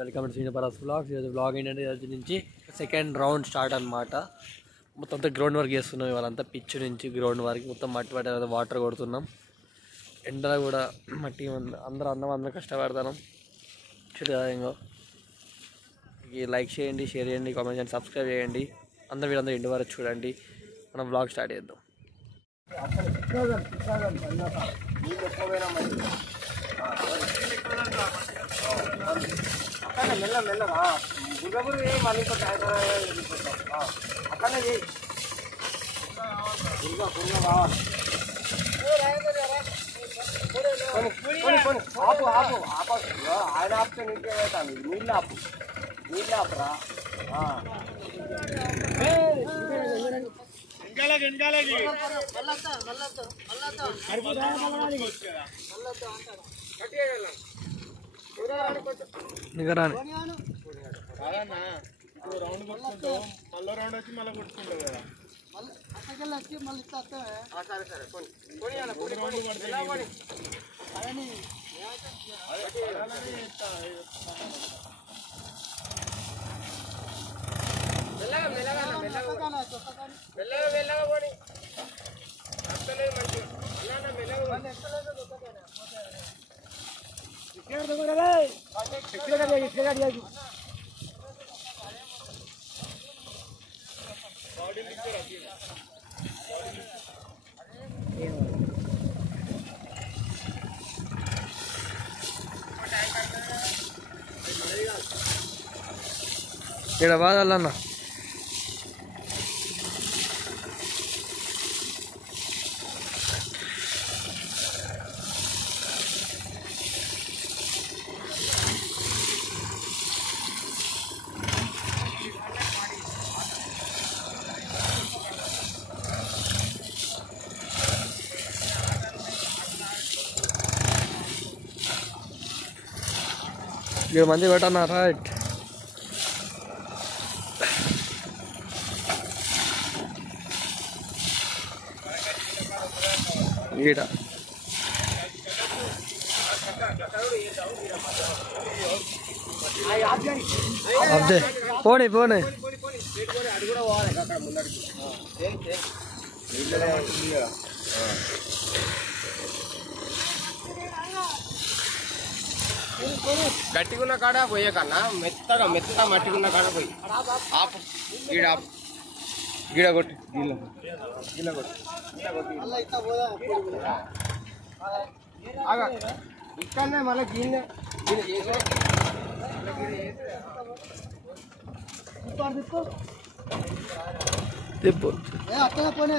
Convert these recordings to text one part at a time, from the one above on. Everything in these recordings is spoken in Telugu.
Welcome to Srinu Paras vlogs. ఈరోజు వ్లాగ్ ఏంటంటే ఈరోజు నుంచి సెకండ్ రౌండ్ స్టార్ట్ అనమాట. మొత్తం అంతా గ్రౌండ్ వర్క్ చేస్తున్నాం. ఇవాళంతా పిచ్ నుంచి గ్రౌండ్ వరకు మొత్తం మట్టి పట్టే వాటర్ కొడుతున్నాం. ఎండలో కూడా మట్టి అందరం కష్టపడతాం. ఇంకో లైక్ చేయండి, షేర్ చేయండి, కామెంట్ చేయండి, సబ్స్క్రైబ్ చేయండి. వీళ్ళందరూ ఇంటి వరకు చూడండి. మనం వ్లాగ్ స్టార్ట్ చేద్దాం. మెల్ల మెల్లగా గుర్రగురు మళ్ళీ అక్కడనే చేయి గుర్గా కావాలి. ఆపు ఆపు ఆపు ఆయన ఆపితే నీకేమవుతాను. నీళ్ళు ఆపురా. నిగరాని రౌండ్ కొట్టుకుంటావు, మళ్ళీ రౌండ్ వచ్చి మళ్ళీ కొట్టుకుంటావు కదా. సరే సరే మెల్లగా మెల్లగా పోనీ. అక్కలేదు మంచిగా ఇక్కడ బాధలన్నా ఇక్కడ మంది పెట్టన్నా. రైట్ ఈడ అదే పోనీ పోనీ అది కూడా పోవాలి అక్కడ ముందడికి. గట్టిగున్న కాడ పోయే కన్నా మెత్తగా మట్టిగున్న కాడ పోయి ఆపు. గీడ ఆపు, గీడ కొట్టి గిల్ల కొట్టి ఇక్కడనే మళ్ళీ గిన్నె తిప్పు అక్కడ పోనీ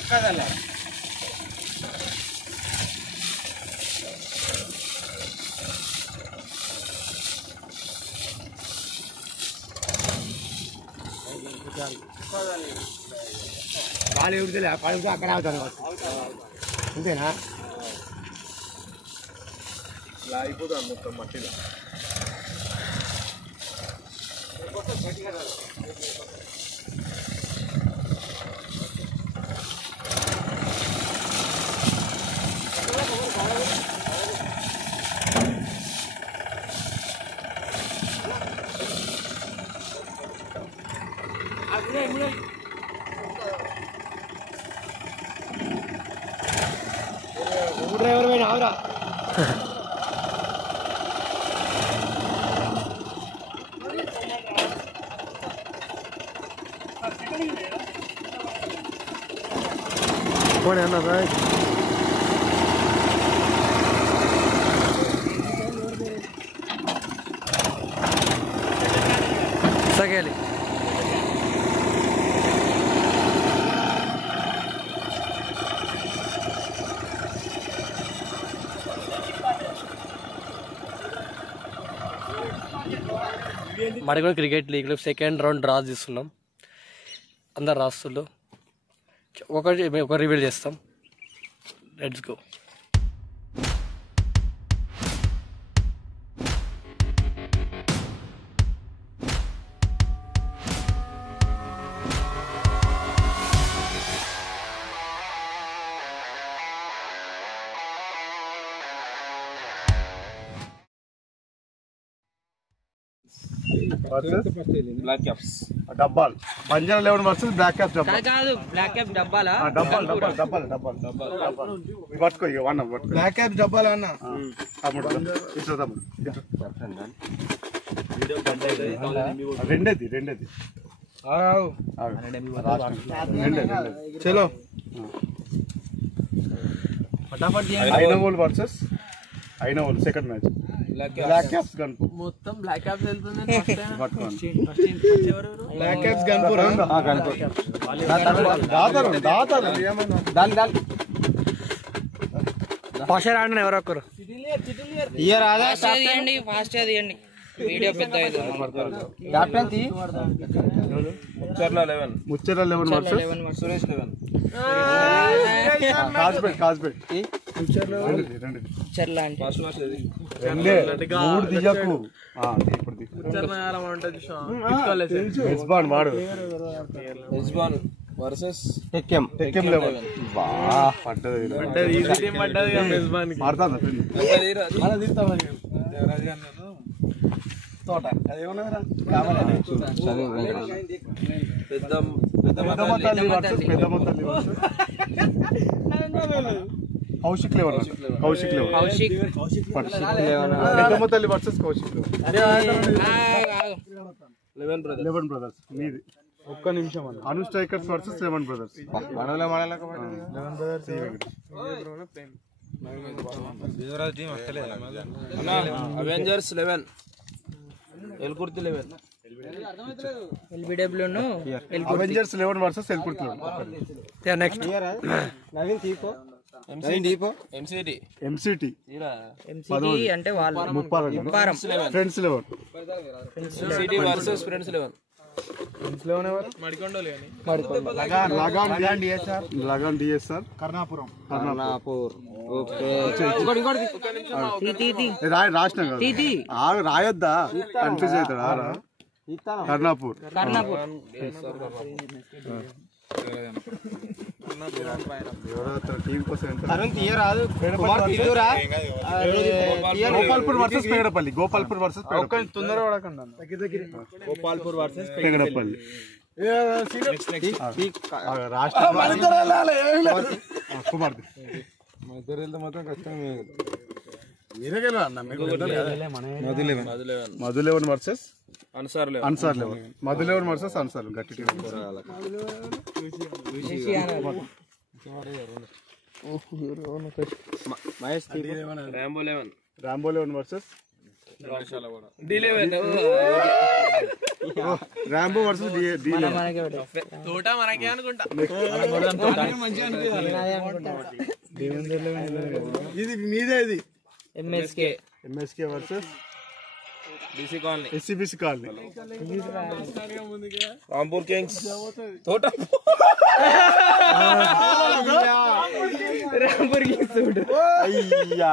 ఇక్కడలే గాలి ఉడితే పడుకుంటే అక్కడ అవుతాను. అంతేనా? ఇలా అయిపోతుంది మొత్తం మట్టిలో. డ్రైవర్ పోయినా అవరా పోనీ అన్న. రైట్ సగేలి మడిగూడ క్రికెట్ లీగ్లో సెకండ్ రౌండ్ డ్రా తీస్తున్నాం. అందరు రాస్తులు ఒక రివీల్ చేస్తాం. Let's go. బ్లాక్ క్యాప్స్ డబ్బాలు. బంజారా 11 వర్సెస్ బ్లాక్ క్యాప్స్ డబ్బాలు. కాదు బ్లాక్ క్యాప్ డబ్బాలా? డబ్బాలు పట్టుకో ఇక వన్ పట్టుకో. బ్లాక్ క్యాప్స్ డబ్బాలా అన్న? తమ్ముడు ఇట్లా తమ్ముడు రెండేది చలో Inavolu versus Inavolu second match. Black caps గన్పు మొత్తం బ్లాక్ క్యాప్స్ వెళ్తుంది. పట్టుకోండి. బ్లాక్ క్యాప్స్ గన్పూర్ ఫస్ట్ ఆడిన ఎవరో ఒకరు తీయండి, ఫాస్ట్ తీయండి, వీడియో పెద్ద ముచ్చర్ల 11 వర్సెస్ సురేష్ 11 కాజ్బెట్ చర్ల అంటే రెండే మూడు దిగకు. ఇప్పుడు యజ్మాన్ వాడు యజ్మాన్ వర్సెస్ టెక్కెం 11 పడ్డది మారుతా తోట అదేమన్నా కౌశిక్ లేవర్ పెద్దమ్మ తల్లి వర్సెస్ కౌశిక్ 11 బ్రదర్స్ మీది. ఒక్క నిమిషం అన్న. అను strikers versus 11 brothers. Avengers 11 Elkurthi 11 LBW avengers 11 versus Elkurthi 11. Next MCT అంటే వాళ్ళు Mupparam friends 11 MCT versus friends 11 Lagaan DSR Karnapur. రాసిన రాయొద్దా కన్ఫ్యూజ్ అవుతాడా? కర్ణాపూర్ టీం కోసం గోపాల్పూర్ వర్సెస్ పెగడపల్లి. గోపాల్పూర్ వర్సెస్ తొందర పడకండి. గోపాల్పూర్ వర్సెస్ పెగడపల్లి. కుమార్తె మాత్రం కష్టం. మధు 11 వర్సెస్ అన్సార్ అన్సార్ 11. మధు 11 వర్సెస్ అన్సార్ గట్టి team. Rambo 11 versus Rambo versus తోట మనకే అనుకుంటా. ఇది మీదే. ఇది MSK versus BC colony SC BC colony. Rampur Kings తోట అయ్యా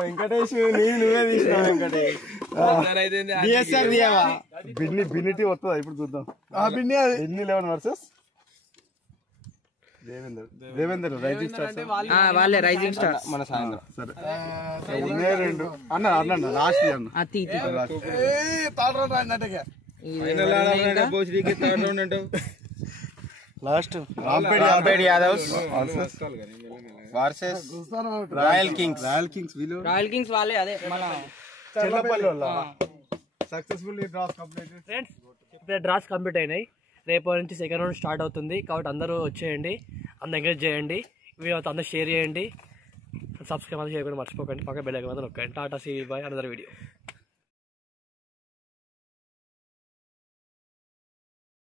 వెంకటేష్ నువ్వే తీసినా. వెంకటేష్ బిన్నిటీ వస్తుందా ఇప్పుడు చూద్దాం. Binni 11 versus Devender rising star. వాళ్ళే రైజింగ్ స్టార్ మన సాయంత్రం. సరే రెండు అన్న లాస్ట్ అన్న లాస్ట్ రాంపేడ్ Yadav versus royal kings. Royal kings వాళ్ళే అదే మన చెల్లపల్లి వాళ్ళ సక్సెస్ఫుల్లీ డ్రాస్ కంప్లీటెడ్. ఫ్రెండ్స్ ఇప్పుడు డ్రాస్ కంప్లీట్ అయినాయి. రేపటి నుంచి సెకండ్ రౌండ్ స్టార్ట్ అవుతుంది కాబట్టి అందరూ వచ్చేయండి, అందరూ ఎంకరేజ్ చేయండి, వీడియో అందరూ షేర్ చేయండి, సబ్స్క్రైబ్ చేయకుండా మర్చిపోకండి, పక్క బెల్ ఐకాన్ నొక్కండి. Tata see bye another video.